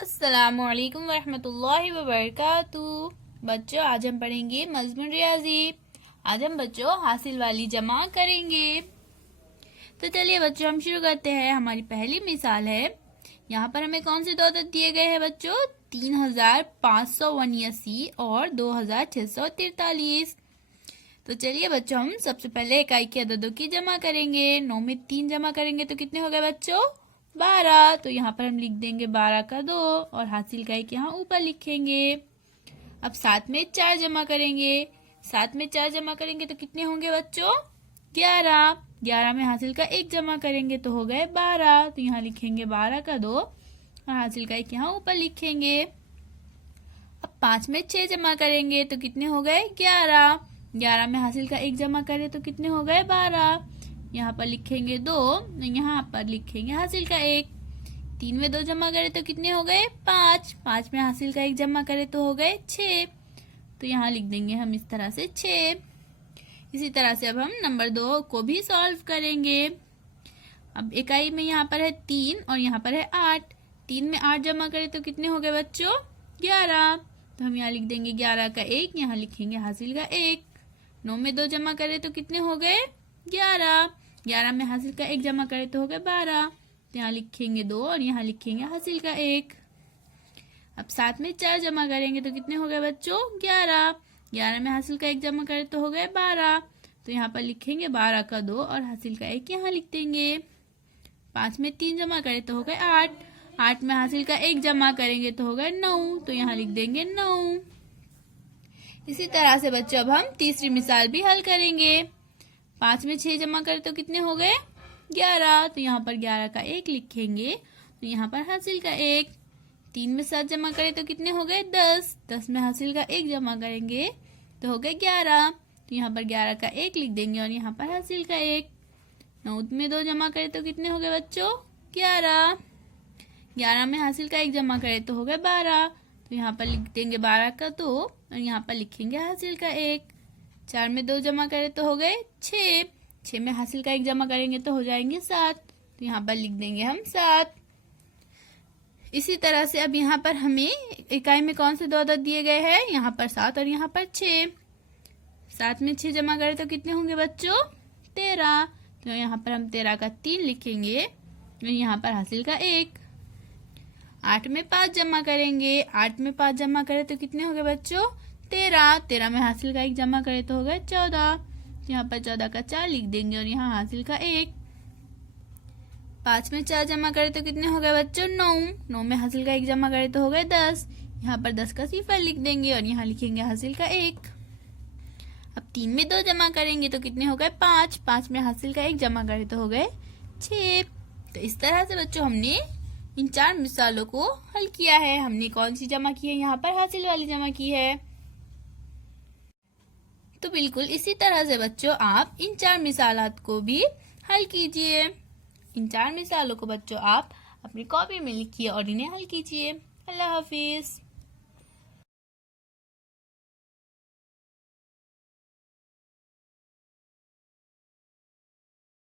अस्सलामुअलैकुम वरहमतुल्लाहि वबरकातुहू। बच्चों, आज हम पढ़ेंगे मज़मून रियाजी। आज हम बच्चों हासिल वाली जमा करेंगे। तो चलिए बच्चों, हम शुरू करते हैं। हमारी पहली मिसाल है, यहाँ पर हमें कौन से दो अदद दिए गए हैं बच्चों? 3579 और 2643। तो चलिए बच्चों, हम सबसे पहले इकाई के अददों की जमा करेंगे। 9 में 3 जमा करेंगे तो कितने हो गए बच्चों? 12। तो यहाँ पर हम लिख देंगे 12 का 2 और हासिल का 1 यहाँ ऊपर लिखेंगे। अब 7 में 4 जमा करेंगे। 7 में 4 जमा करेंगे तो कितने होंगे बच्चों? 11। 11 में हासिल का 1 जमा करेंगे तो हो गए 12। तो यहाँ लिखेंगे 12 का 2 और हासिल का 1 यहाँ ऊपर लिखेंगे। अब 5 में 6 जमा करेंगे तो कितने हो गए? 11। 11 में हासिल का 1 जमा करें तो कितने हो गए? 12। यहाँ पर लिखेंगे 2, यहाँ पर लिखेंगे हासिल का 1। 3 में 2 जमा करें तो कितने हो गए? 5। 5 में हासिल का 1 जमा करें तो हो गए 6। तो यहाँ लिख देंगे हम इस तरह से 6। इसी तरह से अब हम नंबर 2 को भी सॉल्व करेंगे। अब इकाई में यहाँ पर है 3 और यहाँ पर है 8। 3 में 8 जमा करें तो कितने हो गए बच्चों? 11। तो हम यहाँ लिख देंगे 11 का 1, यहाँ लिखेंगे हासिल का 1। 9 में 2 जमा करें तो कितने हो गए? 11। 11 में हासिल का 1 जमा करें तो हो गए 12। तो यहाँ लिखेंगे 2 और यहाँ लिखेंगे हासिल का 1। अब 7 में 4 जमा करेंगे तो कितने हो गए बच्चों? 11। 11 में हासिल का 1 जमा करें तो हो गए 12। तो यहाँ पर लिखेंगे 12 का 2 और हासिल का 1 यहाँ लिख देंगे। 5 में 3 जमा करें तो हो गए 8। 8 में हासिल का 1 जमा करेंगे तो हो गए 9। तो यहाँ लिख देंगे 9। इसी तरह से बच्चों अब हम तीसरी मिसाल भी हल करेंगे। 5 में 6 जमा करें तो कितने हो गए? 11। तो यहाँ पर 11 का 1 लिखेंगे। तो यहाँ पर हासिल का 1। 3 में 7 जमा करें तो कितने हो गए? 10। 10 में हासिल का 1 जमा करेंगे तो हो गए 11। तो यहाँ पर 11 का 1 लिख देंगे और यहाँ पर हासिल का 1। 9 में 2 जमा करें तो कितने हो गए बच्चों? 11। 11 में हासिल का 1 जमा करें तो हो गए 12। तो यहाँ पर लिख देंगे 12 का 2 और यहाँ पर लिखेंगे हासिल का 1। 4 में 2 जमा करें तो हो गए 6। 6 में हासिल का 1 जमा करेंगे तो हो जाएंगे 7। तो यहाँ पर लिख देंगे हम 7। इसी तरह से अब यहाँ पर हमें इकाई में कौन से दो अदद दिए गए हैं? यहाँ पर 7 और यहाँ पर 6। 7 में 6 जमा करें तो कितने होंगे बच्चों? 13। तो यहाँ पर हम 13 का 3 लिखेंगे और यहाँ पर हासिल का 1। 8 में 5 जमा करेंगे। 8 में 5 जमा करें तो कितने हो गए बच्चों? 13। 13 में हासिल का 1 जमा करें तो हो गए 14। तो यहाँ पर 14 का 4 लिख देंगे और यहाँ हासिल का 1। 5 में 4 जमा करें तो कितने हो गए बच्चों? 9। 9 में हासिल का 1 जमा करें तो हो गए 10। यहाँ पर 10 का सिफर लिख देंगे और यहाँ लिखेंगे हासिल का 1। अब 3 में 2 जमा करेंगे तो कितने हो गए? 5। 5 में हासिल का 1 जमा करें तो हो गए 6। तो इस तरह से बच्चों हमने इन 4 मिसालों को हल किया है। हमने कौन सी जमा की है? यहाँ पर हासिल वाली जमा की है। तो बिल्कुल इसी तरह से बच्चों आप इन 4 मिसालात को भी हल कीजिए। इन 4 मिसालों को बच्चों आप अपनी कॉपी में लिखिए और इन्हें हल कीजिए। अल्लाह हाफिज।